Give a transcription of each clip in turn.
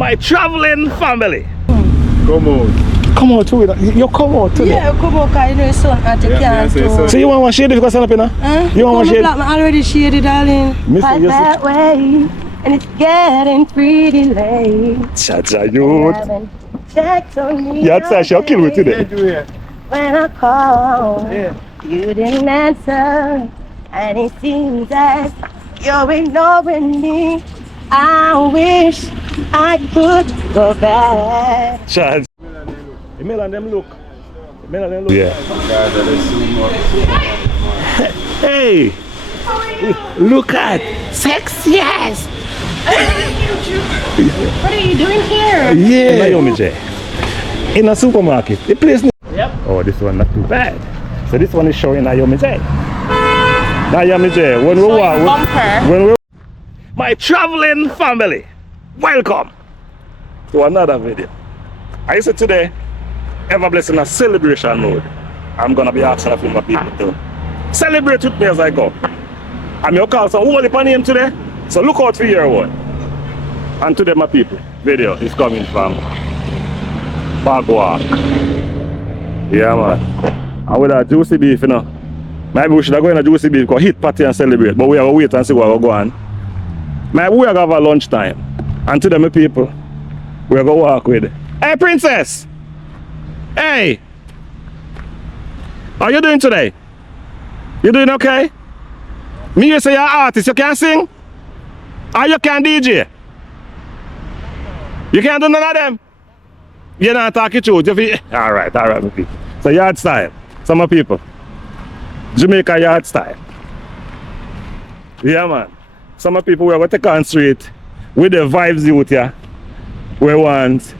My traveling family. Come on. Come on to it. You come out to Yeah, come on, because you know it's sun and you can't do. So you want one shade if you stand up in huh? You want one shade? I already shaded, darling. Mister, that way, and it's getting pretty late. Cha-cha, youth. Checked on me. Yeah, I'd say I'll kill with today. When I called, you didn't answer, and it seems that you're ignoring me. I wish I could go back. Chad. The male and them look. The male and them look. Yeah. Hey! Look at Sexiest! What are you doing here? Yeah. Naomi J. In a supermarket. The place. Yep. Oh, this one not too bad. So this one is showing Naomi J. Naomi J. When we walk. When we. My traveling family. Welcome to another video. I said today, ever blessed in a celebration mode. I'm gonna be asking a few more people to celebrate with me as I go. I'm your call some holy name today, so look out for your one. And today, my people, video is coming from Bog Walk. Yeah, man. And with a juicy beef, you know. Maybe we should have gone in a juicy beef, go hit party and celebrate, but we have to wait and see what will go on. Maybe we have to have a lunchtime. And today, my people, we're going to walk with. Hey, princess! Hey! How you doing today? You doing okay? Me, you say you're an artist, you can sing? Or you can DJ? You can't do none of them? You're not talking truth. Alright, my people. So, yard style. Some people. Jamaica yard style. Yeah, man. Some people we're going to take on street with the vibes youth here. We want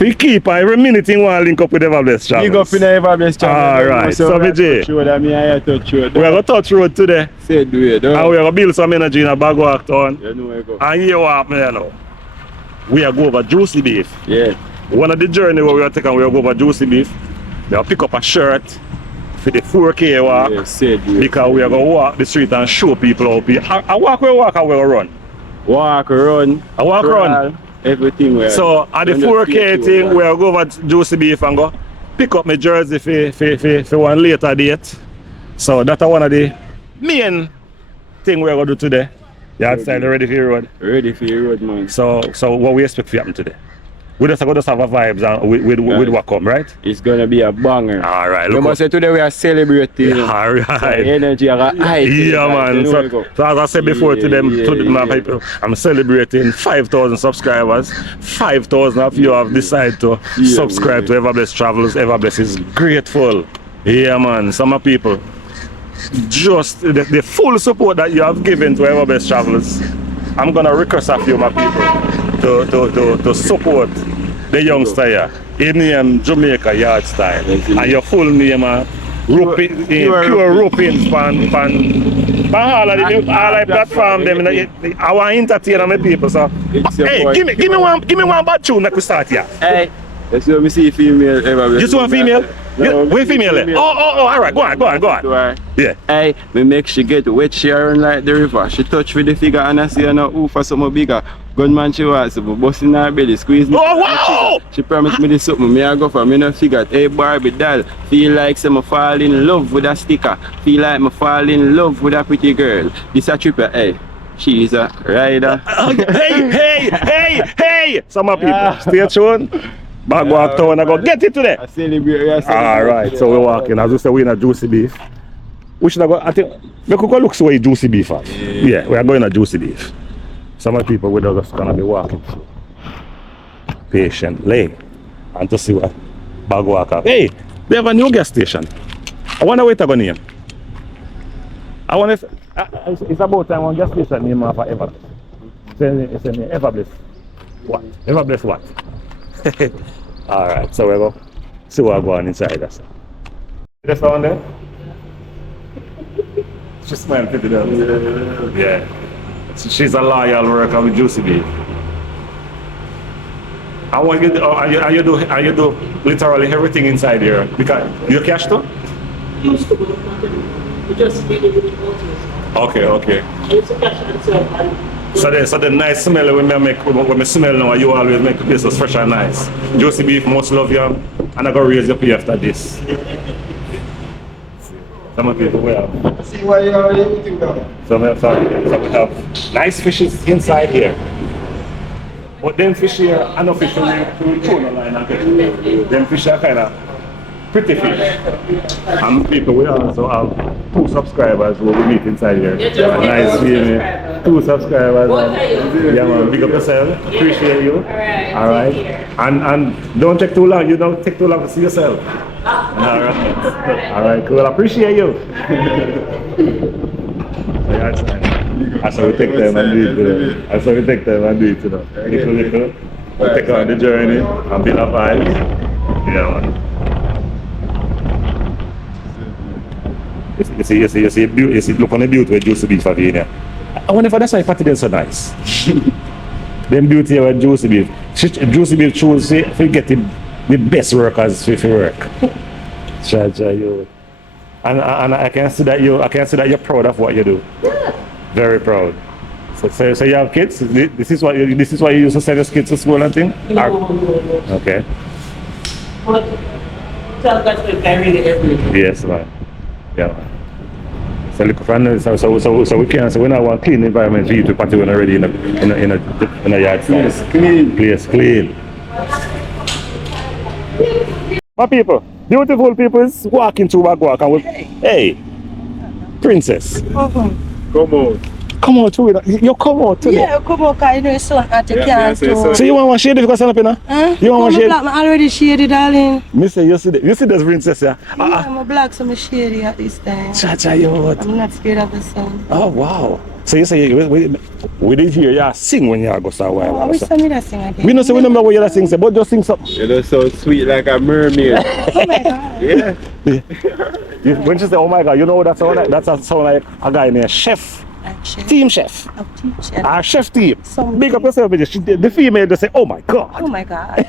we keep every minute in one link up with Everblessed Travels. Link up in Everblessed Travels. Alright, so BJ. We're going to touch road today. Say do it, and we're going to build some energy in a Bog Walk town. You know where go. And here what me know. We are going over juicy beef. Yeah. One of the journey where we are taking, we are going over juicy beef. We are pick up a shirt for the 4K walk. Yeah, say do it. Because we are going to walk the street and show people how I walk, we walk, and we run. Walk, run. I walk, run. Everything we so at the 4K thing, we'll go over juicy beef and go pick up my jersey for one later date. So that's one of the main thing we're gonna do today. You outside ready for your road? Ready for your road, man. So what we expect to happen today? We just have a vibes and with what come, right? It's gonna be a banger. Alright, look. Remember, today we are celebrating. Alright. So energy, high. Yeah, man. So as I said before to them, my people, I'm celebrating 5,000 subscribers. 5,000 of you have decided to subscribe to Everblessed Travels. Everblessed is grateful. Yeah, man. Some people, just the full support that you have given to Everblessed Travels. I'm gonna request of you, my people, to support the youngster here. His name Jamaica yard style. And your full name pure roping fan all of the platform them. I want to entertain my people. So hey, give me one bad tune that we start here. Hey, let's see me see female Everblessed. Just one female? No, we female. Oh, alright, go on. Yeah. Hey, me make she get wet, she run like the river. She touch with the figure and I see her now ooh for something bigger. Gunman she was, but busting her belly, squeeze me. Oh wow! She promised me this something, me I go for me no figure. Hey Barbie doll, feel like say me fall in love with a sticker. Feel like me fall in love with a pretty girl. This a tripper, hey. She is a rider. Hey! Some people, stay tuned. Bog Walk town, I go get it today. I celebrate. Alright, so we're walking. As we say, we're in a juicy beef. We should have go, I think, we could go look so juicy beef at. Yeah, we are going to juicy beef. Some of the people with us going to be walking patiently and to see what Bog Walk have. Hey, they have a new gas station. I wonder what they're going to name. I wonder if, it's about time one gas station name of Everblessed. It's a name, Everblessed. What? Everblessed what? Alright, so we'll go see what's going on inside us. This one there? She smiles pretty there. Yeah. So she's a loyal worker with Juicy Beef. And what you do literally everything inside here. Because you cash too? We just feed it with the motors. Okay. It's a cash and sell. So the nice smell when we smell now, you always make the place fresh and nice. Juicy beef must love you, and I go raise your pay after this. Some people we have. See why you are eating now. So we have nice fishes inside here. But them fish here, I know fish from the tuna line and catch. Them fish are kind of pretty fish. And people, we also have 2 subscribers who we meet inside here. Nice seeing 2 subscribers. Yeah man, big up yourself. Appreciate you. Alright. And don't take too long. You don't take too long to see yourself. Alright. Alright, cool. I appreciate you. That's how we take time and do it today. That's how we take time and do it today. Little. We take on the journey and build a vibe. Yeah man. You see, look on the beauty where Juicy Beef are in here. I wonder if that's why Fatty is so nice. Them beauty where Juicy Beef. Juicy Beef choose to get the best workers if you work. You. And I can see that you're proud of what you do. Yeah. Very proud. So you have kids? This is why you used to send your kids to school and things? No. Okay. Yes, man. Yeah. So look for so we can. So we now want clean environment for you to party when already in a yard size. Place clean. My people, beautiful people is walking through Bog Walk and we, hey, princess. Come on through it. You come out today. Yeah, come out because you know it's so hot you can't so you want one shade because I'm up in You want one shade? I'm already shaded, darling. Me say you see this princess, yeah? I'm a black, so I'm shady at this time. Yo. I'm not scared of the sun. Oh, wow. So you say, we did hear you sing when you go so while. I wish somebody that sing again. We don't say we remember what you sing, but just sing something. You look so sweet like a mermaid. Oh my God. Yeah. When she say, oh my God, you know that sound like a guy named Chef. Chef. Team Chef. Team Chef. Our chef team. Big up yourself, the female just say, oh my God. Oh my God.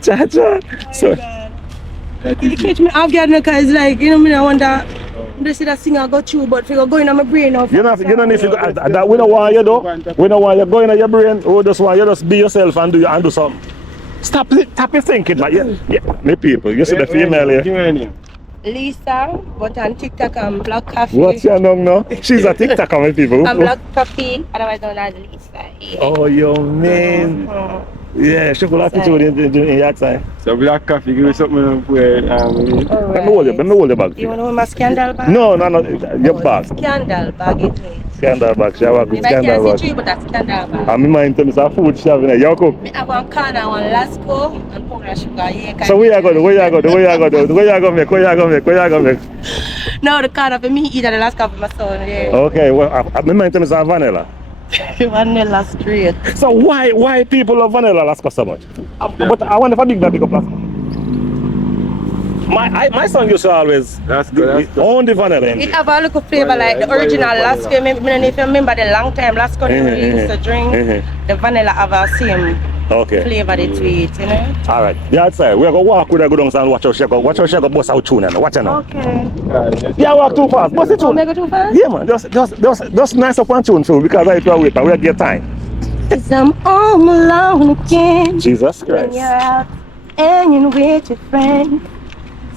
Cha-cha. So, you catch me off guard because it's like, you know, I wonder, they say that singer go through, but if you go in on my brain now. You know if you go, that we don't want you though. We don't want you going in your brain. We just want you just be yourself and do something. Stop thinking, man. Yeah, me people. You see the female here. Lisa, but on TikTok I'm Black Coffee. What's your name now? She's a TikToker, my people. I'm Black Coffee, otherwise known as Lisa. Yeah. Oh, your man. Yeah, she could have picture in your outside. So Black Coffee, give me something where let me hold your bag. You want to hold my scandal bag? No, your bag. Scandal bag, it is. Scandal bag, she have a good scandal bag. I can't see you, but that's scandal bag. And me mind tell me some food she have in there. You cook? I have one corner, one Lasco, and powder sugar. Yeah, so where you go? Where you go make? No, the corner for me eat at the Lasco for my son, yeah. Okay, well, I mind tell me some vanilla. Vanilla straight. So why people love vanilla Alaska so much? But I wonder if I big up Alaska. My son used to always own the vanilla. It have a little flavor like the original Lasco. I don't know if you remember the long time Lasco we used to drink. The vanilla have a same flavor the tweet, you know? Alright. Yeah, outside. We're gonna walk with her go down and watch how she go. Watch how she go bust out tune and watch her now. Okay. Yeah, walk too fast. Bust it tune. Go too fast? Yeah man, just nice up one tune too because I have to wait and we get time. Cause I'm all alone again. Jesus Christ. When you're out and you're with your friend.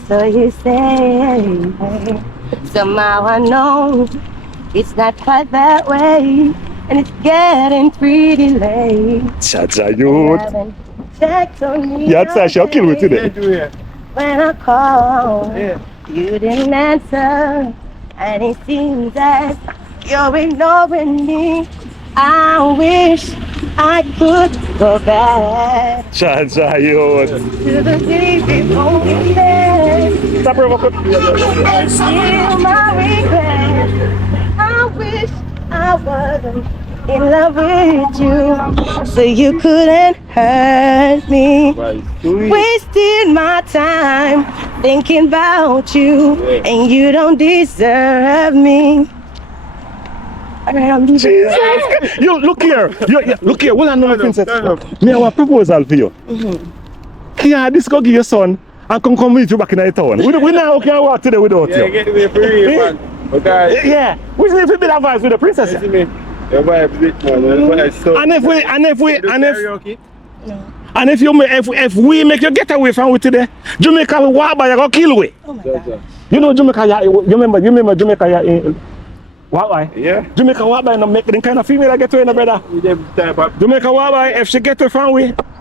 So you say, somehow I know it's not quite that way, and it's getting pretty late. Cha-cha, youth. Checked on me. Yeah, I'd she'll kill me today. When I called, you didn't answer, and it seems that you're ignoring me. I wish I could go back. Cha-cha, youth. To the day before we met. Stop her, And still my regret. I wish I wasn't in love with you, so you couldn't hurt me. Wasting my time thinking about you, and you don't deserve me. Alright, I'm leaving. Jesus. You look here. Look here. Well, I know, princess. Me have a proposal for you. Here, this go give your son and come meet you back in the town. We now can walk today without you. Get away for real, man. Okay. Yeah, we need to be that vibes with the princess. Listen me. Your vibe is man. Your vibe is so. And if Karaoke? and if you if we make you get away from we today, Jamaica will walk by you go kill we. Oh my God. You know Jamaica, you remember Jamaica in walk by? Yeah. Jamaica walk by and make the kind of female that get to you, brother. We them type of. Jamaica walk by, if she get away from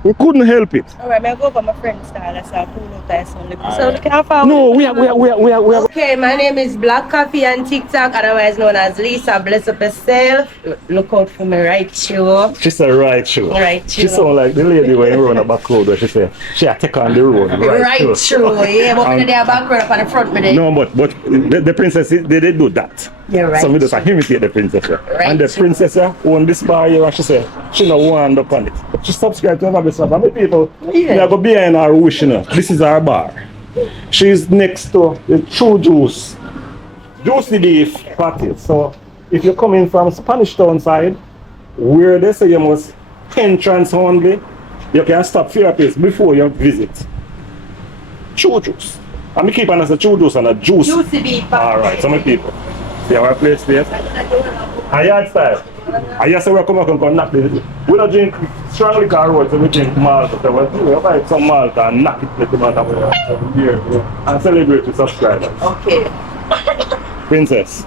we couldn't help it. Alright, I'm going to go over my friend's style. That's how cool out there. So look how far. No, we are. Okay, my name is Black Coffee on TikTok, otherwise known as Lisa. Bless up yourself. Look out for me right show. She said right show. Right She show. sound like the lady when you run a back road where she said she had take on the road. Right show. Yeah, but when they are back road up on the front, me No, but the princess, they do that. You're right. So we just imitate the princess. Yeah. Right. And the princess own this bar here and she said she no want up on it. She subscribe to her stuff. And the people, they go behind her wish, you know. This is our bar. She's next to the True Juice, Juicy Beef Party. So if you're coming from Spanish Town side, where they say you must entrance only, you can stop therapist before you visit. True Juice. And we keep on as a True Juice and a juice. Juicy Beef. Alright, so many people. See our place there? A yard style. I just say we come up and knock this. We don't drink strong liquor road, so we drink malt. So we buy some malt and knock it with the malt of beer and celebrate with subscribers. Okay. Princess.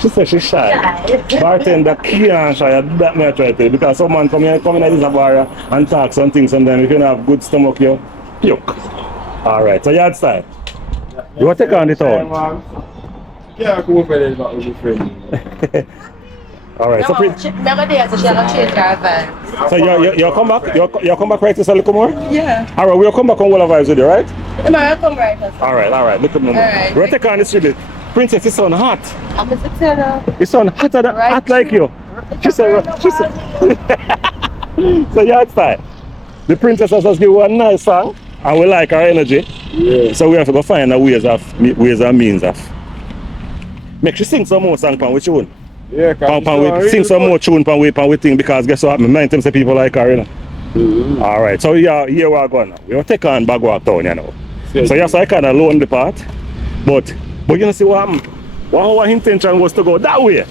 She said she's shy. Bartender can't shy, that may I try to tell you. Because some man come in at this bar and talk some things sometimes. If you don't have good stomach, you puke. Alright, so yard style. You want to take on the town? Yeah, come over there with your friend. Alright, so Remember there, so she has change her van. so you come back? You come back right to sell a little more? Yeah. Alright, we'll come back on Wall of Vibes with you, right? I'll come right now. Alright, look at me. Alright. We'll take on the street. Princess, it's on hot. I'm a teller. It's on hotter than Right. hot like you. She said, so yard style. The princess has just give you a nice song and we like her energy. Yeah. So we have to go find a ways and means of. Make you sing some more song pan with tune. Yeah, Sing some more tune pan with thing because guess what? My mind tells people like her, you know. Alright, so yeah, here we are going now. We will take on Bog Walk town, you know. So yes, I kinda loan the part. But you know see what happened? Our intention was to go that way.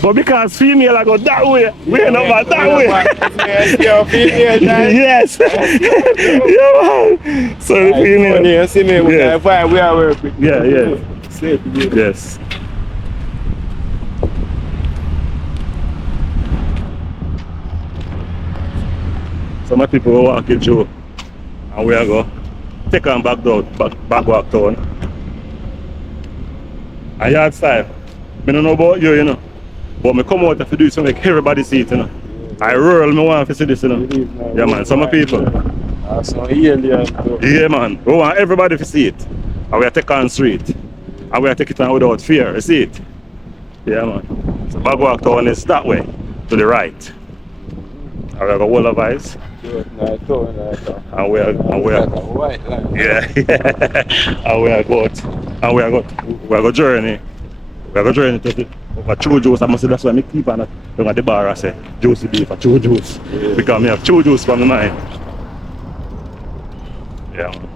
But because female I go that way, we end up that way. Yes. Yeah, man. So the female. You see me with the vibe we are working. Yeah. Yes. So my people will walk in through and we are go take on back walk town. A yard style. I don't know about you, you know. But I come out to do something make everybody see it, you know. I rural me want to see this, you know. Yeah man, some people. So yeah, man. We want everybody to see it. And we take on street. And we take it on without fear, you see it? Yeah man. So Bog Walk town is that way, to the right. And we have a wall of eyes. And we are yeah. And we are go journey. We are go journey to the True Juice. I must say that's why I keep on at the bar. I say Juicy Beef for True Juice. Because I have True Juice from the mind. Yeah man.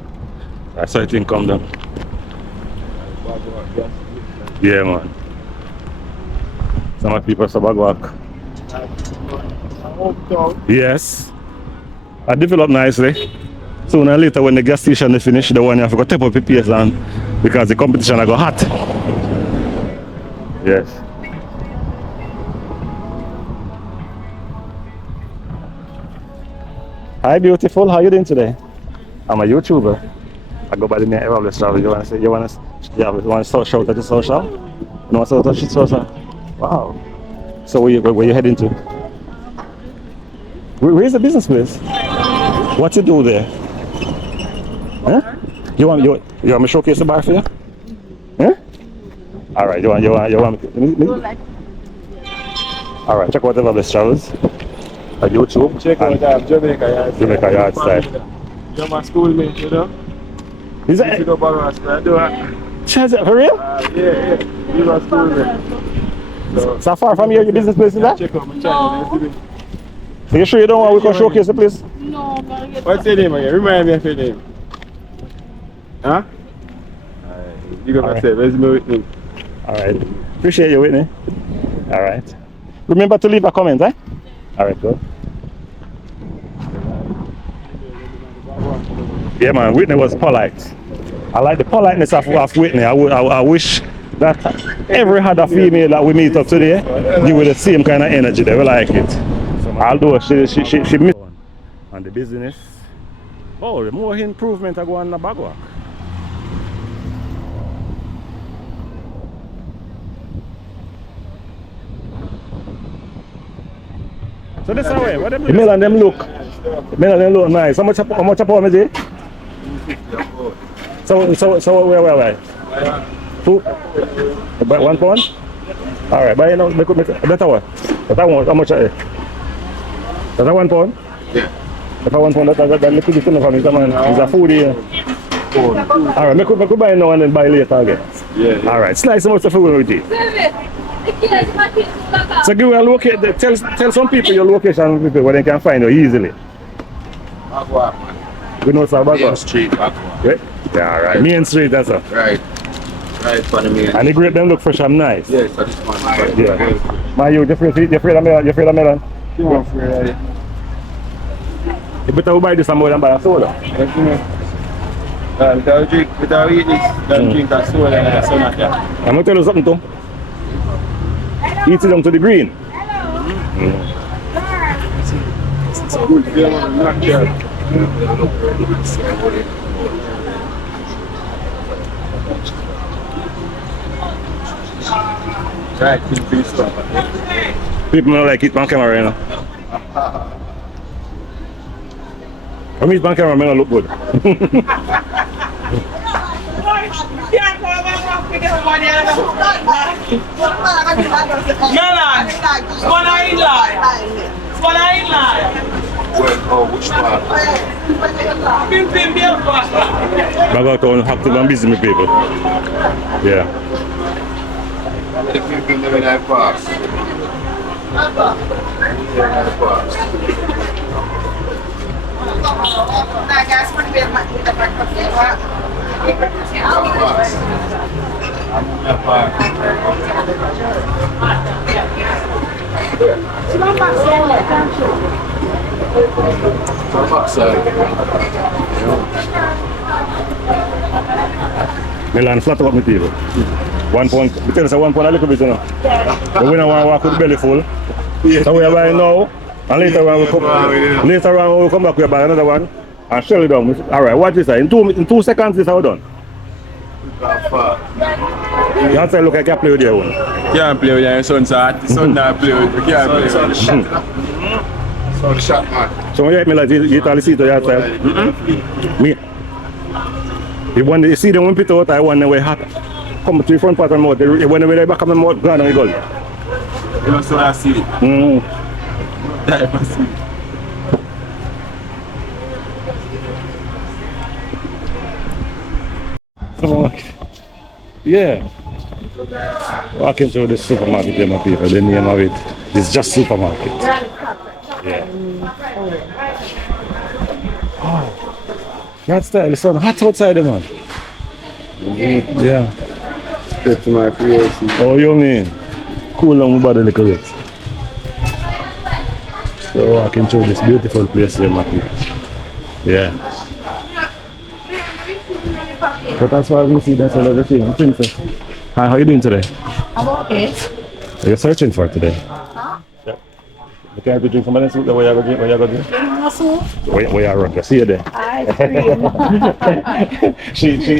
That's how I think come down. Yeah man. Some people say Bog Walk. Yes. I developed nicely. Sooner or later when the gas station is finished, the one you have to go tap up the pace on because the competition I go hot. Yes. Hi beautiful, how you doing today? I'm a YouTuber. I go by the name of Travel. You wanna say you wanna shout at the social? You know shout at the social? Wow. So where you heading to? Where's the business place? What you do there? Huh? You want me to showcase the bar for you? Huh? Alright, you want me? Alright, check out the Loveless Travels. On YouTube. Check out Jamaica Yard Style. You're my schoolmate, you know? Is that You go back and do it. for real? Yeah. You're my schoolmate. So far from here, your business place is that? Check out my channel. So you sure you don't want we can showcase the place? No, man. What's your name again? Remind me of your name. Huh? You got myself. Let's move with me. Alright. Appreciate you, Whitney. Alright. Remember to leave a comment, eh? Alright, good. Yeah, man, Whitney was polite. I like the politeness of Whitney. I wish that every other female that we meet up today give with the same kind of energy. They will like it. Although she missed on the business. Oh, the more improvement I go on the Bog Walk. So this way, what them? The melon them look nice. How much a pound is it? So where? 2? About 1 pound? Alright, but you know, make that one. That one, how much is it? That's 1 pound? Yeah. That's 1 pound, that little bit enough for me, come on. It's a food here. Alright, make buy now and then buy later again. Yeah. Alright, slice some of the food with it. So give a location, tell some people your location where they can find you easily. Bog Walk, man. You know it's a Bog Main Walk? Street, Bog Walk. Yeah, alright. Main Street, that's it. Right. Right for the main. And the grape them look fresh and nice. Yes, so this one. Yeah. Man, you afraid of melon? You afraid of melon? You want free, right? You better buy this and more than buy a soda. Without eat this, don't drink a soda and a sun at that. I'm going to tell you something too. Eat it down to the green. It's good feeling, not bad. Right, keep this stuff. People don't like it on camera, you know. I mean, on camera, may not look good. Melon, spana inline. Oh, which part? Pim Bog Walk town active and busy with people. Yeah. The people living that fast. Melon flat up with people. 1 pound, we tell us 1 pound a little bit, you know. But we don't want to walk with belly full. So we are buying now, and later on we'll come back, we'll buy another one and shell it down. Alright, what is that? In 2 seconds this is how done. You have to look like you play with your own. Can't play with your son's heart. The son not play with you. Can't play with your son. Shot, man. So when you eat me like you eat all the seeds to yourself. Me. You see them when people out, I want them way hot. Come to the front part of the mouth. When they back of the mouth, ground and go. You know, so I see it. That I see it. Oh, yeah. Walking through the supermarket there, my people. The name of it is just supermarket. Yeah. Oh, that's the sun hot outside, man. Yeah. Get to my creation. Oh, you mean? Cool down my body a little bit. So walking through this beautiful place here, my people. Yeah. But that's why we see that's another thing. Princess. Hi, how are you doing today? I'm okay. What are you searching for today? Huh? Yeah. You can't be drinking from any soup. Where you go drink? Where you go drink? Where you run? I see you there. Ice cream.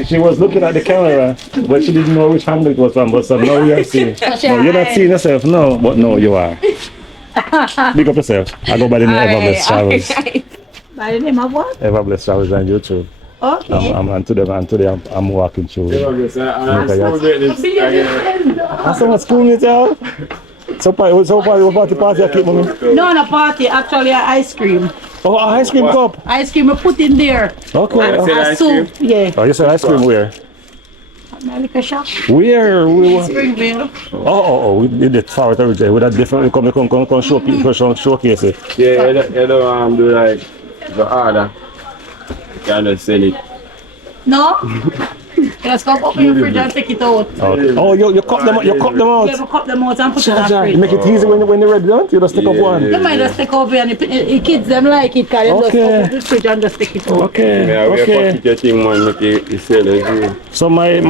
She was looking at the camera, but she didn't know which hand it was from. But so now you're seeing. No, you're not seeing yourself. No, but no, you are. Big up yourself. I go by the name Everblessed Travels. By the name of what? Everblessed Travels on YouTube. Okay. And today I'm walking through. That's so much cool, y'all. So party I keep moving. No, no party. Actually, ice cream. Oh, ice cream cup. Ice cream we put in there. Okay. A soup. Yeah. Oh, you said ice cream where? Liquor shop. Where? Springville. Oh, we did it forward every day. With that different, come show people, showcase it. Yeah, you don't do like the order. You can't just sell it. No? Just come open your fridge and take it out. Okay. Oh, you cup them out. You cup them out. Yeah, we cut them out and put it in the fridge. Make it easy when you're ready, don't you? Just take up one. You might just take over and the kids them like it, cause you just open the fridge and just take it out. Okay. So my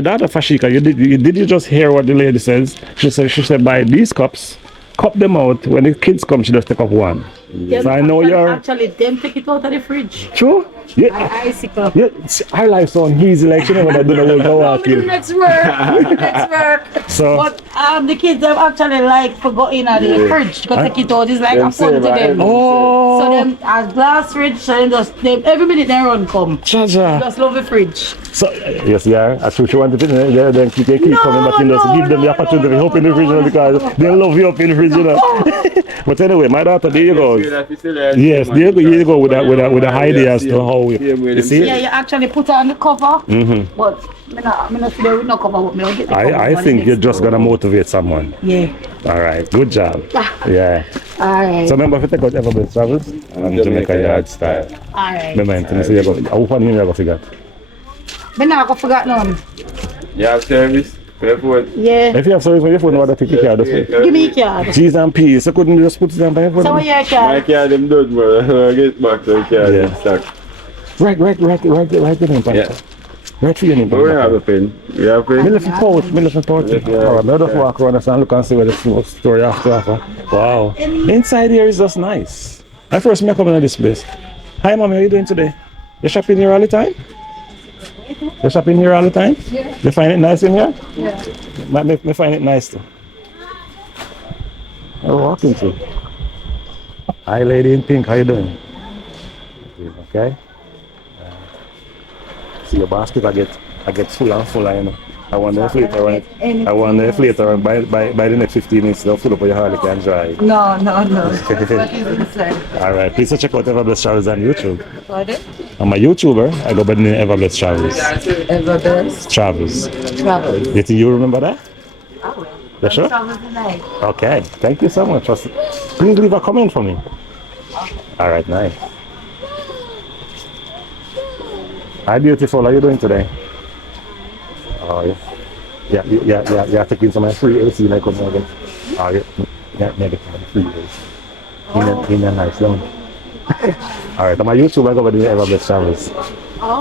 daughter Fashika, did you just hear what the lady says? She said buy these cups, cup them out. When the kids come, she just take up one. Yeah, so I know actually them take it out of the fridge. True? Yeah. Icicle. Yeah. Our life sound easy, like you know when I do the whole power kill. Next work. So but the kids them actually like for go in at the fridge because take it out is like a fun to them. Oh. So them as glass fridge, so them every minute they run come. Chaja. Just love the fridge. So yes, yeah. I should want to yeah, then keep coming back in. Just give them the opportunity to help in the fridge, you know, because they love you up in the fridge, you know. But anyway, my daughter, there you go. Yes, there you go with the idea as to how you see. Yeah, you actually put it on the cover. But I'm not there with no cover. But me get the cover. I think you're just gonna motivate someone. Yeah. All right, good job. Yeah. All right. So remember, if you take out Everbest Travels and Jamaica Yard Style. All right. Remember, so you go. How far you go figure? Me not go forget none. You have service? Yeah. If you have service on your phone, what take your card? Give me your card. G's and P's. So couldn't you just put it on your phone? So your card. My card them done, bro. I get back to the card in stock. Right your name, Yeah. Right for your name. But we have a pen. You have a pen? Me left the pouch. Alright, now just walk around and look and see what the story after. Wow. Inside here is just nice. I first come into this place. Hi mommy, how are you doing today? You shopping here all the time? You shopping here all the time? Yeah. You find it nice in here? Yeah. Me find it nice too. I'm walking through. Hi lady in pink, how you doing? Okay. See your basket, I get full and full, you know. I wonder if later on, by the next 15 minutes they'll fill up your hair like and dry. No. That's what is inside. Alright, please check out Everbest Travels on YouTube. Pardon? I'm a YouTuber. I go by the name Everbest Travels. Everbest Travels. You think you remember that? Oh, You sure? Okay, thank you so much. Please leave a comment for me. Alright, nice. Hi beautiful, how are you doing today? Oh yeah. Yeah, taking some free AC like come again. Oh yeah, maybe free AC. In a nice lounge. Alright, I'm a YouTuber, I go by the name Everbest Travels.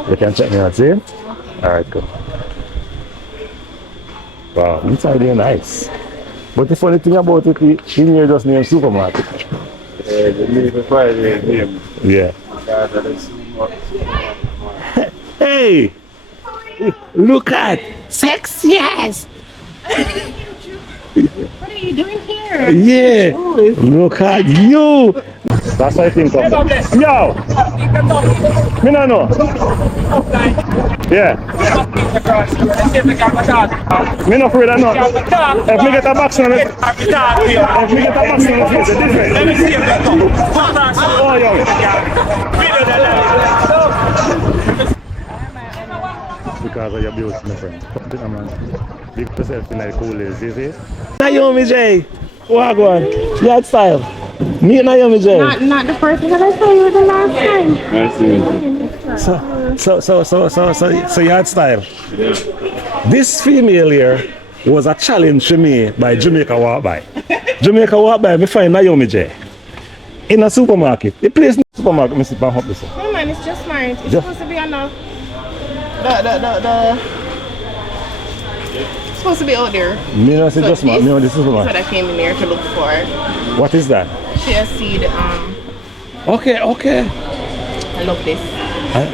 You can check me out, see? Alright, cool. Wow, inside here nice. But the funny thing about it, in here just named supermarket. The name Friday name. Yeah. Hey! Look at Sexiest! What are you doing here? Yeah! Look at you! That's what I think of them. Yo! Me no know. Yeah. Me no afraid of nothing. If me get a box on it, it's different. Let me see if they come. Oh, yo. Because of your beauty, my friend. Big yourself in like coolest, you see? Naomi J! Wagwan! Yard style! Me and Naomi J! Not the person that I saw you the last time. So yard style. This female here was a challenge to me by Jamaica Walk By. Jamaica Walk By, me find Naomi J. In a supermarket. The place in the supermarket, Mr. Banhop this. No man, it's just mine. It's supposed to be on the it's supposed to be out there. Me no say just man, me no this That's supermarket. what I came in there to look for. What is that? Chia seed, Okay. I love this.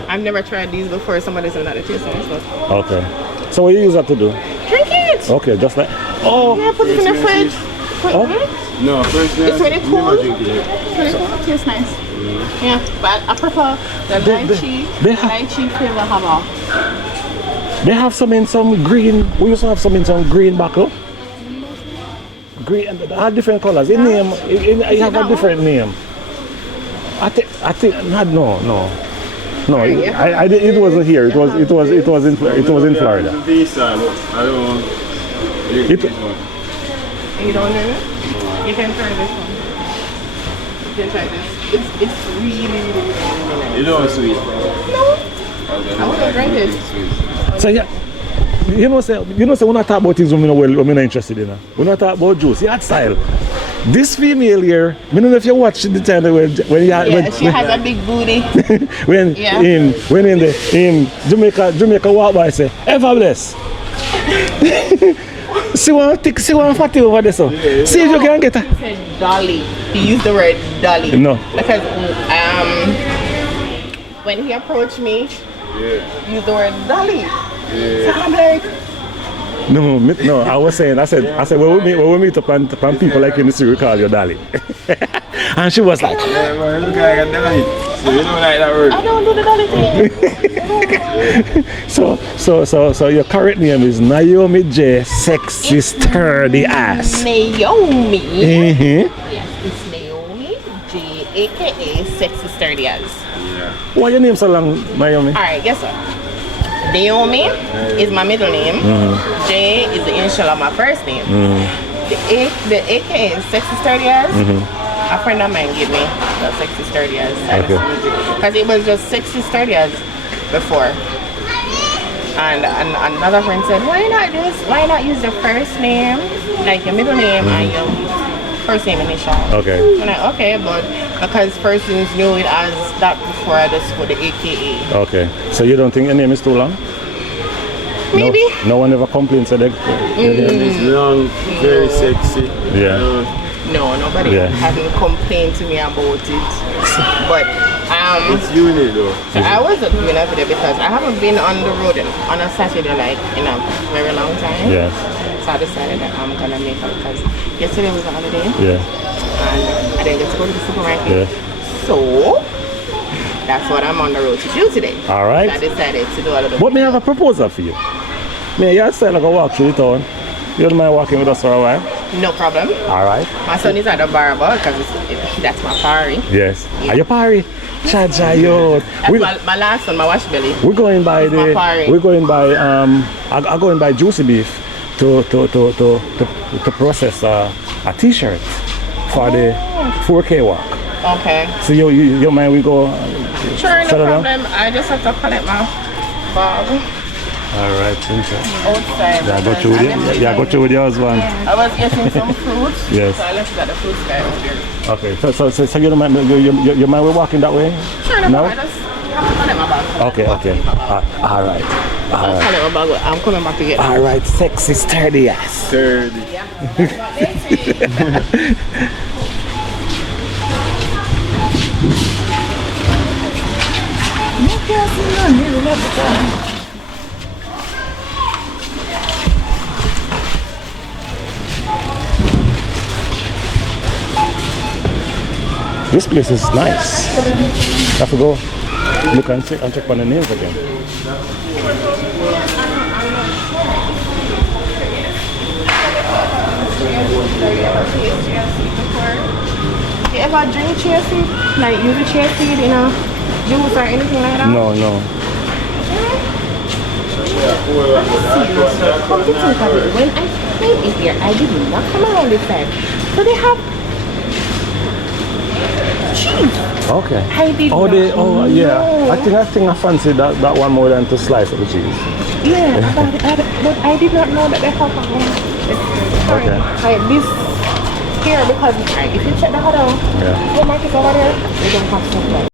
I've never tried these before. Somebody's saying that it tastes nice. Okay. So what you use that to do? Drink it! Okay, just like Yeah, put it in the fridge. No, first It's really cool. It's really cool. It tastes nice. Yeah, but I prefer the lychee flavor hammer. They have some in some green. We used to have some in some green buckle. Green and they have different colors. In name, it have a different name. I think not no. It wasn't here. It was in Florida. Visa, but I don't. It, You don't know it? You can try this one. You can try this. It's really, really, really, really nice. You know it's sweet. No, I want to drink it. So yeah, you know say when I talk about things when I'm not interested in. When I talk about juice, yeah, style. This female here, I don't know if you watch the time when She has a big booty. when in Jamaica walk by say, ever bless. See one fatty over there so. See if you can get her. He said dolly. He used the word dolly. No. Because when he approached me, he used the word dolly. So I'm like, No, I said when we meet up and people like in the street we call you Dolly. And she was like, Yeah, man, look like a dolly. So you don't like that word. I don't do the dolly thing. so your current name is Naomi J, sexy sturdy ass. Naomi. Mm-hmm. Yes, it's Naomi J, aka sexy sturdy ass. Yeah. Why your name so long, Naomi? Alright, guess what? Naomi is my middle name. J is the initial of my first name. The aka is sexy sturdy ass. A friend of mine gave me the sexy sturdy ass. Because it was just sexy sturdy ass before. And another friend said, why not use the first name, like your middle name and your first name initial. Okay. I'm like, okay, but because persons knew it as that before I just put the AKA. Okay. So you don't think your name is too long? Maybe. No one ever complains that It's long, very sexy. Yeah. No, nobody haven't complained to me about it. But It's unique though. so I was doing that today because I haven't been on the road on a Saturday like in a very long time. Yes. So I decided that I'm gonna make it because yesterday was a holiday Yeah. and I didn't get to go to the supermarket. Yeah. So that's what I'm on the road to do today. All right. So I decided to do a little But may I have a proposal for you? May you say like a walk through the town? You don't mind walking with us for a while? No problem. All right. My son is at the barber because that's my party. Yes. Are you party? Cha yo. That's my last one, my wash belly. We're going by my party. I'm going by Juicy Beef to process a t-shirt for the 4K walk. Okay. So you mind we go Sure, no settle down? problem. I just have to collect my bag All right, outside. yeah, go through with your husband. I was getting some fruits. Yes. So I left got the fruits guy over there. Okay, so you don't mind you mind we walking that way? Sure, no No? problem. I just have to collect my bag. Okay. All right. I'll collect my bag. I'm coming back to get it. All right, sexy sturdy ass. 30. This place is nice. I have to go look and check on the names again. You ever drink chia seed? Like use a chia seed in a juice or anything like that? No. Come to think of it, when I came in here, I did not come around this side. So they have cheese. Okay. I did not know. I think I fancy that one more than to slice of the cheese. Yeah, but I did not know that they have Okay. like this here because if you check the hotel, the market over there, they don't have stuff like.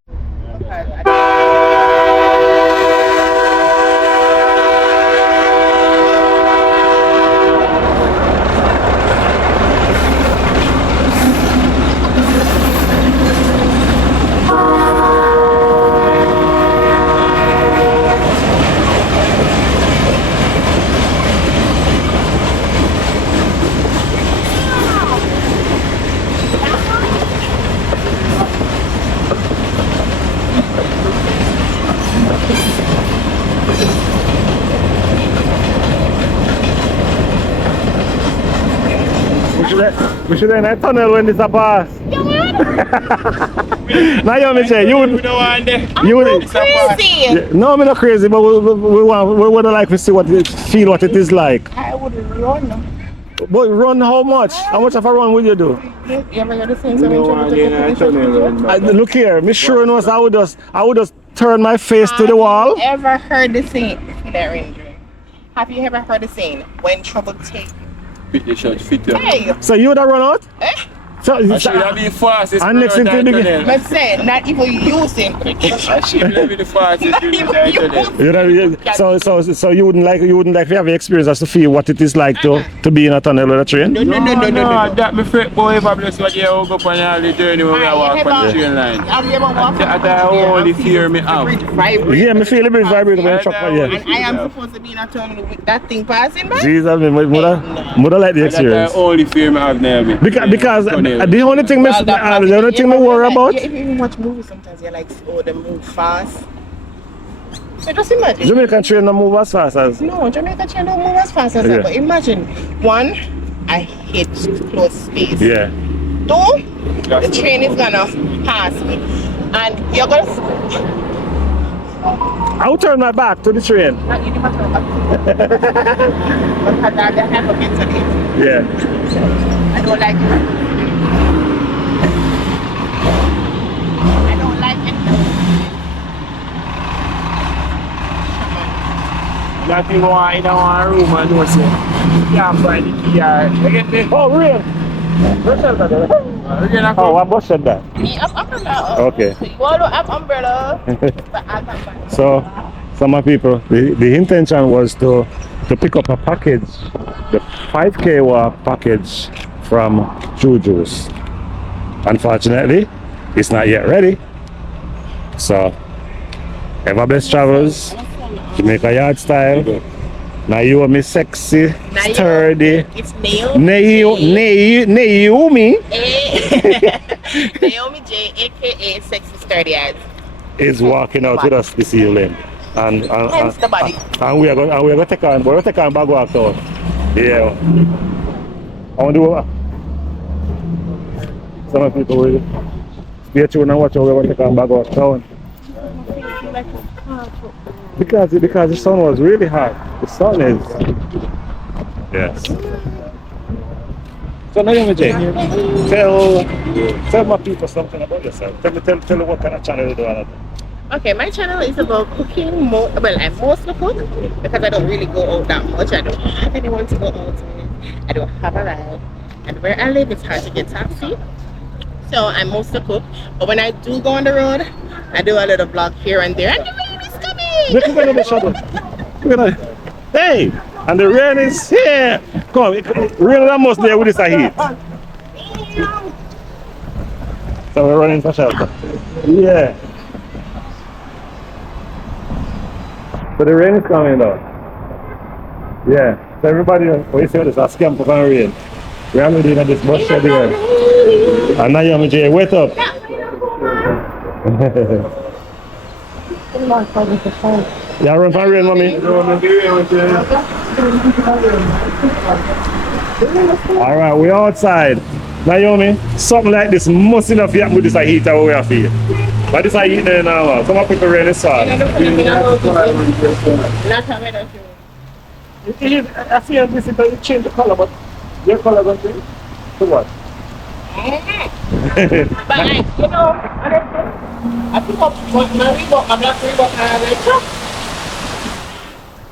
We should in a tunnel when this a pass. Naomi J, you would Crazy! No, I'm not crazy, but we would like to see what it is like. I would run. But run how much? How much of a run would you do? You ever heard the things I mentioned? Look here, me sure knows I would just turn my face to the wall. Ever heard the saying? That ranger. Have you ever heard the saying? When trouble take Fit the shot, fit you. Hey! So you would have run out? Eh? So, I should have been fastest. And next thing to the But say, not even using. I should have been the fastest. So you wouldn't like to have the experience as to feel what it is like to be in a tunnel or a train? No. That my friend boy ever bless what you hook up on all the journey when we walk on the train line. Have you ever walked That only fear me out. Yeah, me feel a bit vibrating when I chop on And I am supposed to be in a tunnel with that thing passing by? Jesus, mother like the experience. That only fear me out now. Because the only thing me worry about. If you watch movies sometimes you're like, oh, they move fast. So just imagine. Jamaican train don't move as fast as. No, Jamaican train don't move as fast as that. But imagine, one, I hate close space. Yeah. Two, the train is gonna pass me. And you're gonna... I'll turn my back to the train. Not you never turn back. Because I have a bit of it. Yeah. I don't like it. I don't like it. That thing why in our room and no say. Can't find the key. You get me? Oh, real? Oh, what bus said that? Me have umbrella. Okay. So you want to have umbrella, but I can't find it. So, some of people, the intention was to pick up a package, the 5K walk package from Juju's. Unfortunately, it's not yet ready. So, ever best travels, Jamaica yard style. Naomi sexy, sturdy. It's Naomi Naomi Naomi J, aka Sexy Sturdy Eyes. is walking out with us this evening. And Hence the body. and we are going to take on Bog Walk out. Yeah. I want to do some of people will stay tuned and watch how we're going to take on Bog Walk town. Because the sun was really hot. The sun is. Yes. So Naomi J, tell my people something about yourself. Tell me what kind of channel you do. Okay, my channel is about cooking. Well, I mostly cook because I don't really go out that much. I don't have anyone to go out with. I don't have a ride. And where I live, it's hard to get taxi. So I mostly cook. But when I do go on the road, I do a little vlog here and there. And the rain is coming! Look at the shadow. Look at that. Hey! And the rain is here! Come on, rain is almost there with this heat. So we're running for shelter. Yeah. So the rain is coming though. Yeah. So everybody, what you say this? A scam for the rain. We're already in this bus shed here. And Naomi J, wait up. Yeah, run for rain, mommy. Alright, we're outside. Naomi, something like this must enough happen with this heat that we are feeling. But this heat there now, some people really sad. I feel this is going to change the color, but your color going to change? To what? But like, you know, I pick up my Reebok, my black Reebok, and I chop.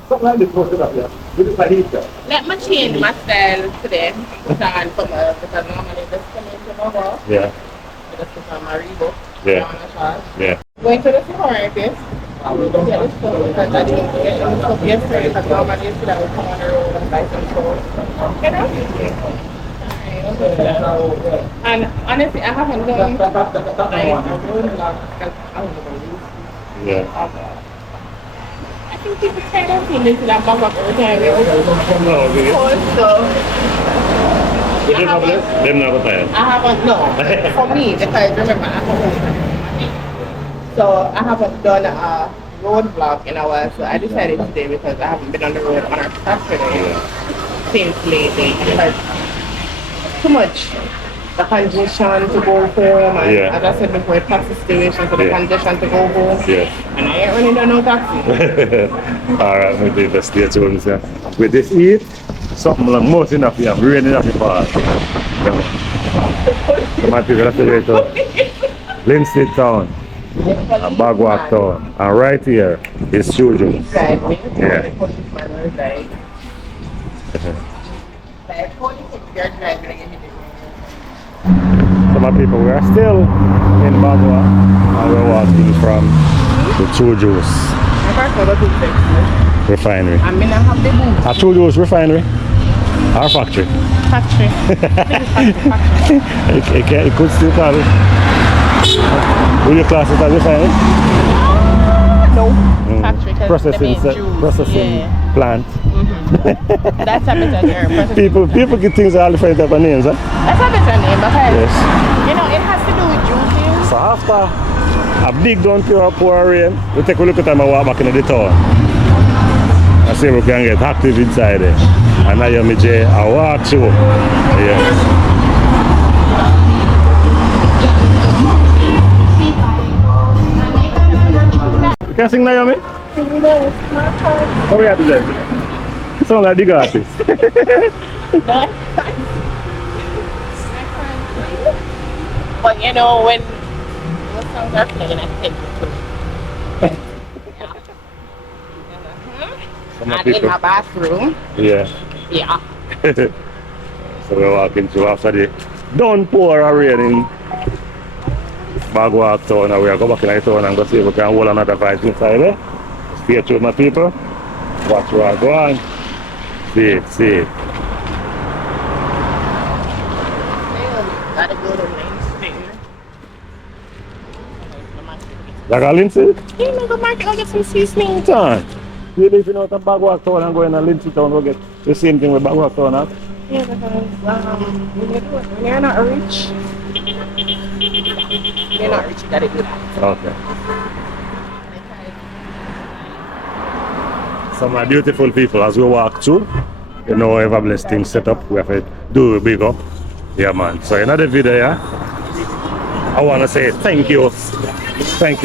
Something like this must enough, yeah. With this heat there. Let me change my style today. Stand from because normally this come into my house. Yeah. I just put on my Reebok. Yeah. Yeah. Going to the supermarket. I will go get this stuff because I didn't get any stuff yesterday because normally yesterday I would come on the road and buy some stuff. You know? And honestly, I haven't done like a road vlog because I was going to lose. Yeah. I think people tired of seeing this like Bog Walk every time. No, really? So, They didn't have this? They didn't have a time. I haven't, no, for me, because remember, I haven't. So I haven't done a road vlog in a while, so I decided today because I haven't been on the road on a Saturday since lately. Because too much. The congestion to go home, and as I said before, taxi situation, so the congestion to go home. And I ain't really done no taxi. Alright, maybe let's stay tuned. With this heat, something like most enough here, rain enough to fall. My people have to go to Linstead Town. A Bog Walk town. And right here is children. Yeah. Some of people, we are still in Bog Walk and we're walking from the True Juice refinery. I mean, I have the boot. A True Juice refinery? Our factory? Factory. It could still call it. Will you class it as refinery? No. Factory. Processing plant. That's a better name. People get things all different type of names, huh? That's a better name because, you know, it has to do with juices. So after a big downpour pour rain, we take a look at them and walk back into the town. And see if we can get active inside there. And Naomi J, I walk through. Yes. You can sing, Naomi? What we have to do? You sound like the big artist. But you know, when songs are playing, I take it too. And in my bathroom. Yeah. Yeah. So we're walking through after the downpour of rain in Bog Walk town, and we're going back in the town and go see if we can hold another vibe inside there. Stay tuned, my people. Watch where I go on. See it. Gotta go to Lindsay. Like a Lindsay? Yeah, go market, go get some seasoning. Time. Maybe if you know that Bog Walk town and go in a Lindsay town, we'll get the same thing with Bog Walk town, huh? Yeah, because when you're not rich, you gotta do that. Okay. Some beautiful people as we walk through. You know, whatever blessed things set up, we have to do a big up. Yeah, man. So another video, yeah. I want to say thank you,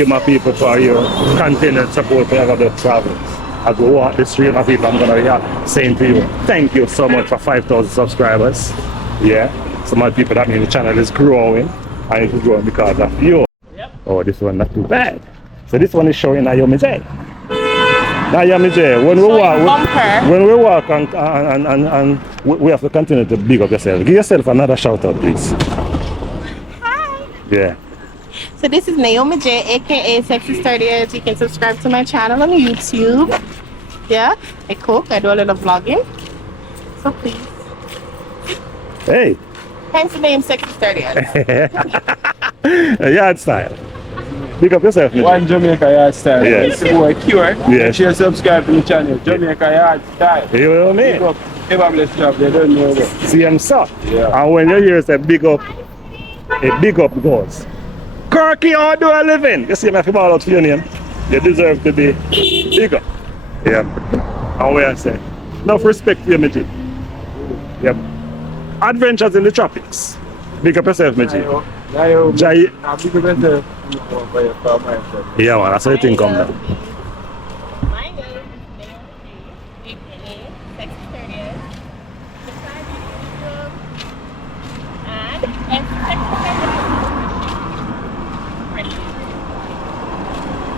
my people, for your continued support for the travels. As we walk the street, my people, I'm gonna saying to you, thank you so much for 5,000 subscribers. Yeah. So my people, that means the channel is growing, and it is growing because of you. Oh, this one not too bad. So this one is showing Naomi J. Naomi J, when we walk and we have to continue to big up yourself. Give yourself another shout out, please. Hi. Yeah. So this is Naomi J, aka Sexiest. You can subscribe to my channel on YouTube. Yeah, I cook, I do a little vlogging. So please. Hey. Hence the name Sexiest. Yard style. Big up yourself, Mr. One Jamaica yard style. Yes. It's the boy Cure. Yes. Share, subscribe to the channel. Jamaica yard style. You know what I mean? Big up. Ever blessed job, they don't know that. See him so. Yeah. And when you hear say big up, a big up goes. Kirky, how do I live in? You see me if you ball out for your name, you deserve to be big up. Yeah. And where I say, enough respect for you, G. Yep. Adventures in the tropics. Big up yourself, G. Jai. Yeah, man, that's how you think come down. My name is Naomi J, aka Sexiest. Subscribe to YouTube and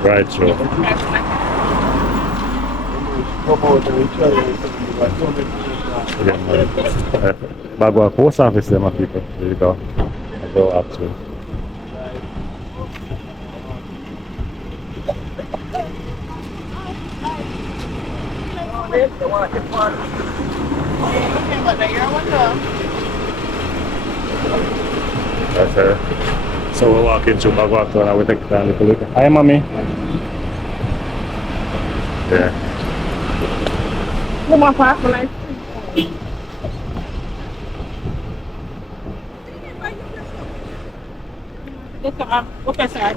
Right, sure. Yeah, man. Bog Walk post office there, my people. There you go. I go up to. That's her. So we're walking through Bog Walk and we take time to look. Hi, mommy. Yeah. No more park when I okay, sir.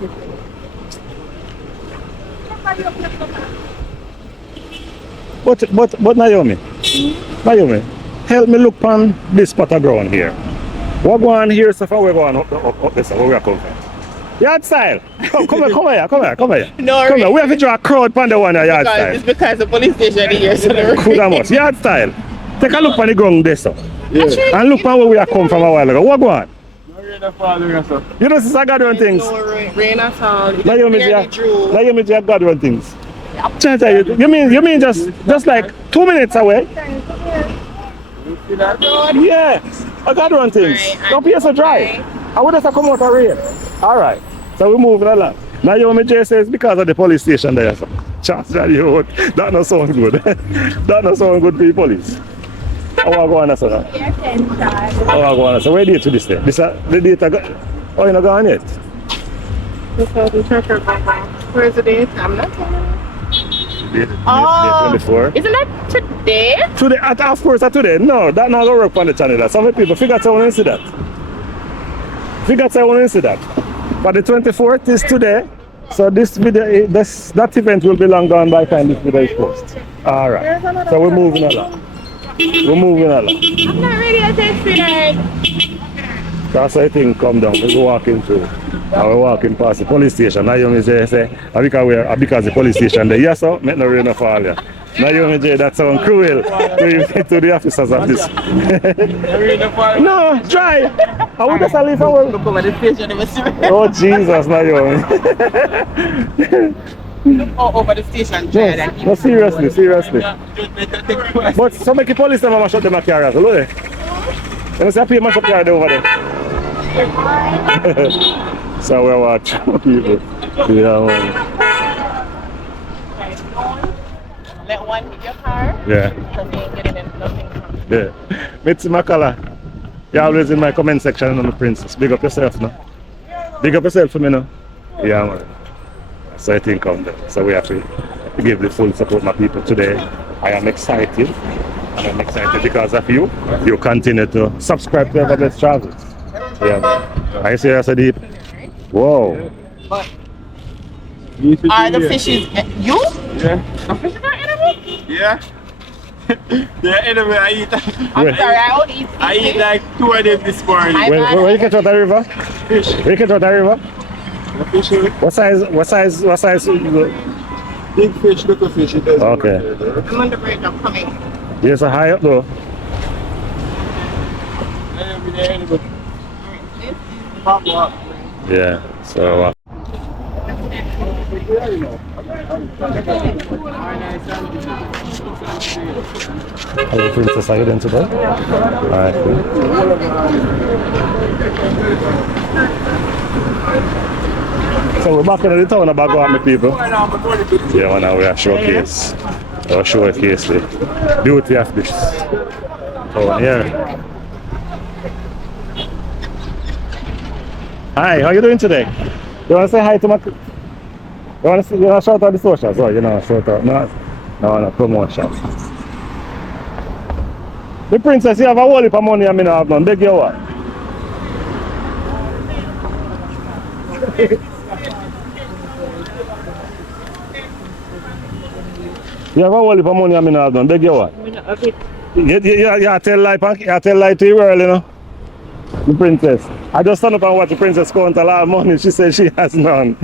But Naomi, Naomi, help me look on this spot of ground here. We're going here, so far we're going up this, where we're coming from. Yard style. Come here. No, come here. We have to draw a crowd on the one yard style. It's because the police station here, so Yard style. Take a look on the ground there, so. Yeah. And look on where we are come from a while ago. What going on? You know, this is a God run things. No rain at all. Naomi J God run things. You mean just like 2 minutes away? Yeah, I got run things. Don't be so dry. I would have to come out of rain. Alright, so we're moving along. Naomi J says because of the police station there. So. Chance that you that not sound good. That not sound good for the police. How are you going to say that? How are you going to say? Where do you to this day? This the date I got. Oh, you're not going yet? Where's the date? I'm not Date 24. Isn't that today? Today, of course, today. No, that not going to work on the channel. Some people figure out how to see that. Figure out how to see that. But the 24th is today. So this video, that event will be long gone by the time this video is posted. Alright. So we're moving along. I'm not ready to take it. That's how thing come down. We're walking through. And we're walking past the police station. Naomi J say, because the police station there. Yes, sir, make no rain of all here. Naomi J, that sounds cruel to the officers of this. No, dry. I would just leave away. Look over the station. Oh, Jesus, Naomi. Over the station. No, seriously. But some make the police never mash up the carriers. Look there. You see people mash up the over there. So we're watching people. Yeah, Let one hit your car. yeah. Because you ain't getting nothing from it. Yeah. Mitzi Makala. You're always in my comment section on the princess. Big up yourself, no? Big up yourself for me, no? Yeah, man. So I think on that. So we have to give the full support my people today. I am excited. And I'm excited because of you. You continue to subscribe to Everbest Travels. Yeah. I see you so deep. Whoa. Are the fishes you? Yeah. The fishes are edible? Yeah. Yeah, anyway, I'm sorry, I only eat I eat like 2 of them this morning. Where you catch out the river? Fish. Where you catch out the river? The fish. What size? Big fish, little fish. It doesn't Okay. matter. I'm on the break, I'm coming. Yes, a high up though. Bog Walk. Yeah, so hello princess, how you doing today? Alright, cool. So we're back in the town of Bog Walk, my people. Yeah, now we are showcase. Or showcase the beauty of this town here. Hi, how you doing today? You want to say hi to my... You want to shout out the socials? Oh, you know, shout out. No, promotion. The princess, you have a whole heap of money and me not have none. Beg you what? You have a whole heap of money and me not have none. Beg you what? You tell lie to you early, you know? The princess. I just stand up and watch the princess count a lot of money. She said she has none.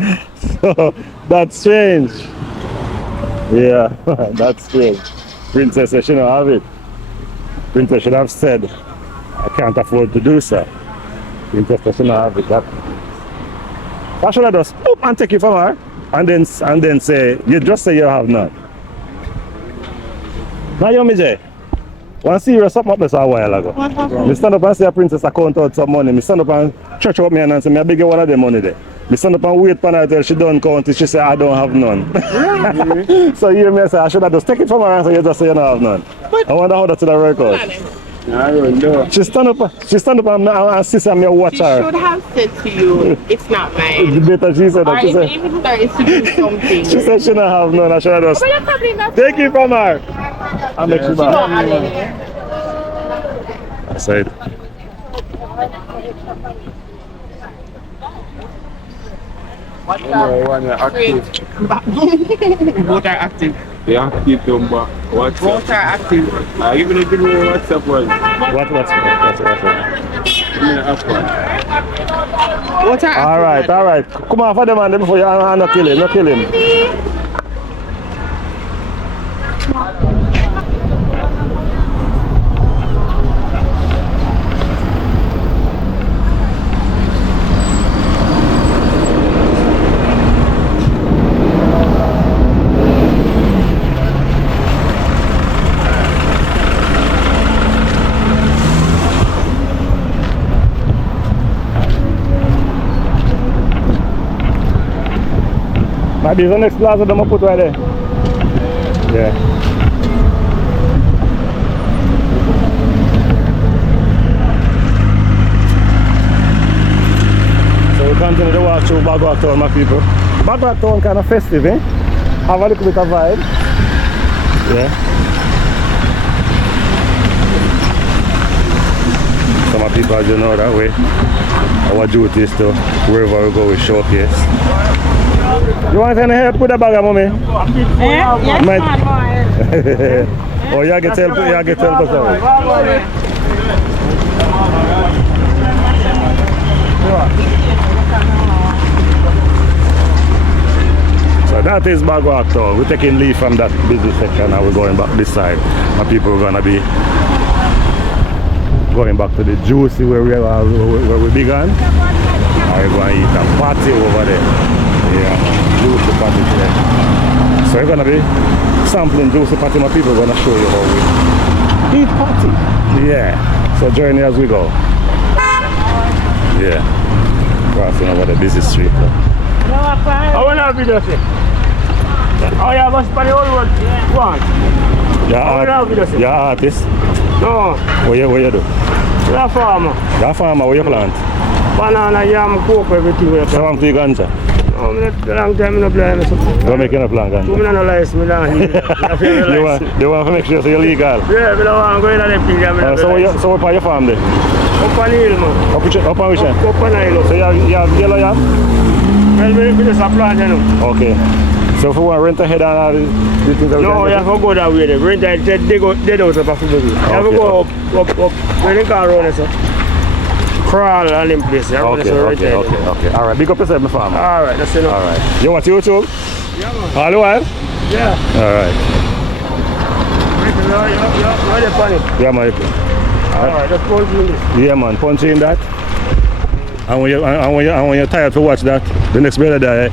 So that's strange. Yeah, that's strange. Princess said she don't have it. Princess should have said, I can't afford to do so. Princess said she don't have it. Why should I just oop and take it from her and then say, you just say you have none. Naomi J. One serious something up this a while ago. I stand up and say a princess account out some money. I stand up and church up me and say, I beg you one of the money there. I stand up and wait for her till she don't count it. She say, I don't have none. So you hear me say, I should have just take it from her and say, you just say you don't have none. I wonder how that's going to work out. I don't know. She stand up and sister and me watch her. She should have said to you, it's not mine. Better she said that. Or She said, even started to do something. she said she don't have none. I should have just But you're probably not. take it from her. And make she She don't back. have any. I said, What's One active. Both are active. They active number. What's Both up? are active. Even if you know WhatsApp one. what's Give me the app one. Both are active. all right. Come on for them and before you not kill him. Not kill him. There's the next plaza that I'm put right there. Yeah. So we continue to walk through Bog Walk town, my people. Bog Walk town kind of festive, eh? Have a little bit of vibe. Yeah. Some of people, as you know, that way. Our duty is to wherever we go, we showcase. You want any help with the bag, mommy? Yes, Might... Oh, you get help, you get help us out. So that is Bog Walk town. We're taking leave from that busy section and we're going back this side. And people are gonna be going back to the juicy where we began. I'm going to eat a patty over there. Yeah, juicy patty there. So we're going to be sampling juicy patty. My people are going to show you how we eat patty. Yeah. So join me as we go. Yeah. Crossing over the busy street. I want to video. Oh yeah, what's the old one? One. You're artist? No. What you do? You're a farmer. You're a farmer, what you plant? Banana, yam, coke, everything. So I'm to ganja? No, long time I play. You're making a plant ganja? I'm not license, I'm not You want to make sure you're legal? Yeah, but I want to go in and everything. So what part your farm there? Up on the hill, man. Up on which end? Up on the hill. So you have yellow yam? Well, we just a plant, you know. Okay. So if we want to rent a head and all these things that we No, can you have to go that way. The rent they go dead out of a football. You have to go up. When you can run it, so crawl all in place. Okay. All right. Big up yourself, my farmer. All right, that's enough. All right. You want YouTube? Yeah, man. All the while? Yeah. All right. You're the funny. Yeah, man. All right, just punch in this. Yeah, man. Punch in that. And when you're tired to watch that, the next brother die.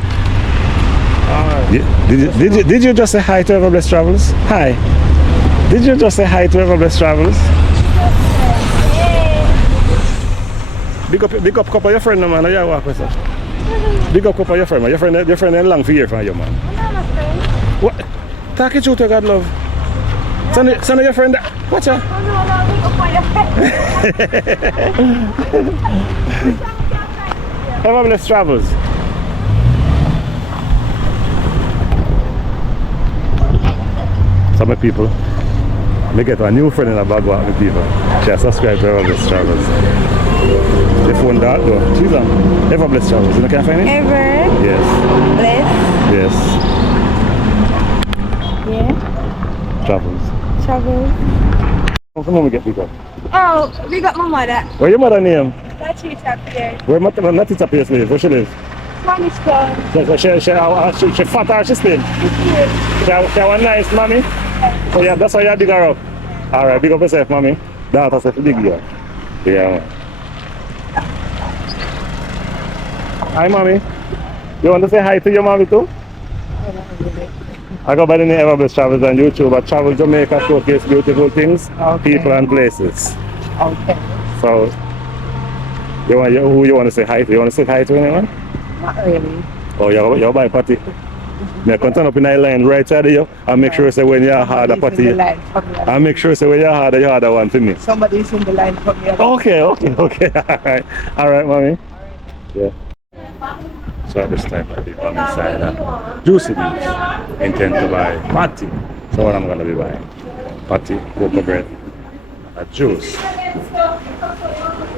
Did you just say hi to Everblessed Travels? Hi. Did you just say hi to Everblessed Travels? Big up couple of your friend, man. You walk with us. Big up couple of your friend, man. Your friend ain't long for you, from you, man. What? Talk it to God love. Send your friend. Watch out. Everblessed Travels. Some people, I get a new friend in a Bog Walk with people. She has subscribed to Everblessed Travels. The phone that though. She's on Everblessed Travels. You can find it? Yes. Yes. Yeah. Travels. Come on, we get big up. Oh, we got my mother. Where your mother name? That's she up here. Where not it's a place live? Where she live? Spanish girl. She fat or she slim? She have a nice mommy? So yeah, that's why you big her up. Alright, big up yourself, mommy. That's herself big girl. Yeah, man. Hi, mommy. You want to say hi to your mommy too? I go by the name Everblessed Travels on YouTube. I travel Jamaica, showcase beautiful things, people and places. Okay. So, who you want to say hi to? You want to say hi to anyone? Not really. Oh, you're by party. I can turn up in the line right side of you and make sure say when you're hard a party. And make sure say when you're hard one for me. Somebody's in the line for me. Okay. All right, mommy. Yeah. So at this time I'll be on the side Juicy Beach. Intend to buy patty. So what I'm gonna be buying? Patty, cocoa bread, a juice.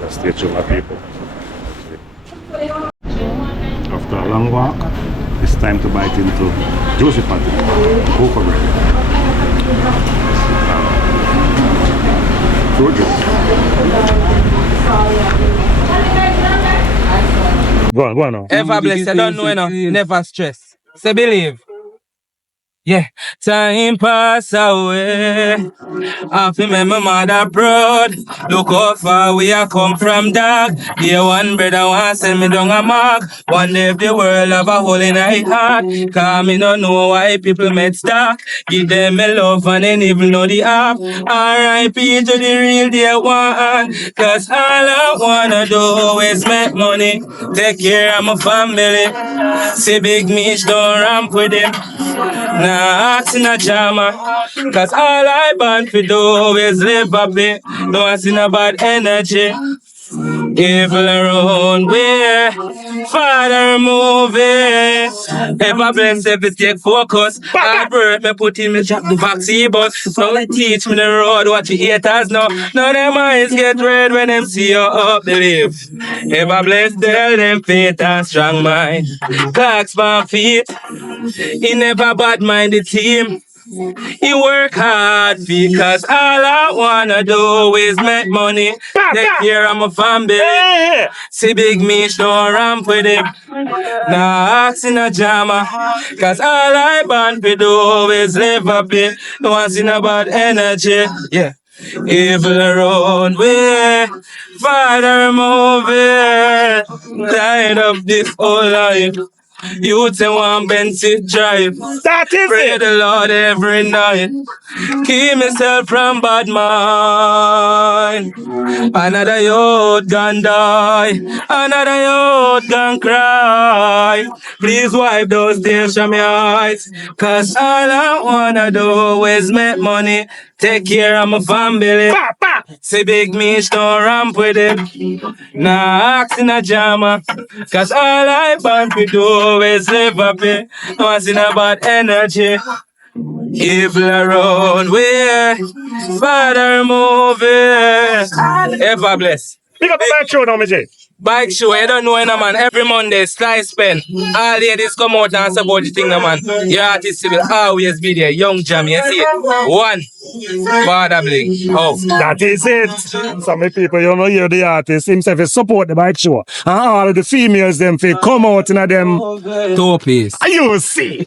Let's stay tuned, my people. After a long walk, it's time to bite into juicy patty, cocoa bread, fruit juice. Go on now. Everblessed, I don't know, you know. Never stress. Say believe. Yeah, time pass away. I remember my mother proud. Look how far we are come from, dog. Dear one brother want send me down a mark. One day if the world have a hole in my heart. Cause me no know why people met stuck. Give them a love and then even know the app. R.I.P. to the real dear one. Cause all I wanna do is make money. Take care of my family. See big Mitch don't ramp with him. Nah, asking a drama. Cause all I want to do is live happy. No asking about energy. Evil around where Father moving. Ever bless every take focus. Hard work me put in me drop the vaccine bus. Now they teach me the road what the haters know. Now them eyes get red when them see you up the live. Ever bless tell them faith and strong mind. Clocks for feet. He never bad mind the team. He work hard because all I wanna do is make money. Take care of my family. See big Mitch don't ramp with him. Nah, asking a drama. Cause all I want to do is live up it. No one's in about energy. Yeah. Evil around way. Father moving. Tired of this whole life. You say one Bentley drive. That is Pray it. the Lord every night. Keep myself from bad mind. Another youth gone die. Another youth gone cry. Please wipe those tears from your eyes. Cause all I wanna do is make money. Take care of my family. See big Mitch don't ramp with it. Nah, asking a drama. Cause all I want to do is live up it. No asking about energy. Evil around where Father moving. Ever bless. Pick up the bike show, Naomi J. Bike show, I don't know no man. Every Monday, Slice Pen. All ladies come out and support the thing, no man. Your artist will always be there. Young Jam, you see it. One. Father Bling. Oh. That is it. Some of the people, you know, hear the artist himself is support the bike show. And all of the females, them, feel come out in them. Two piece. You see.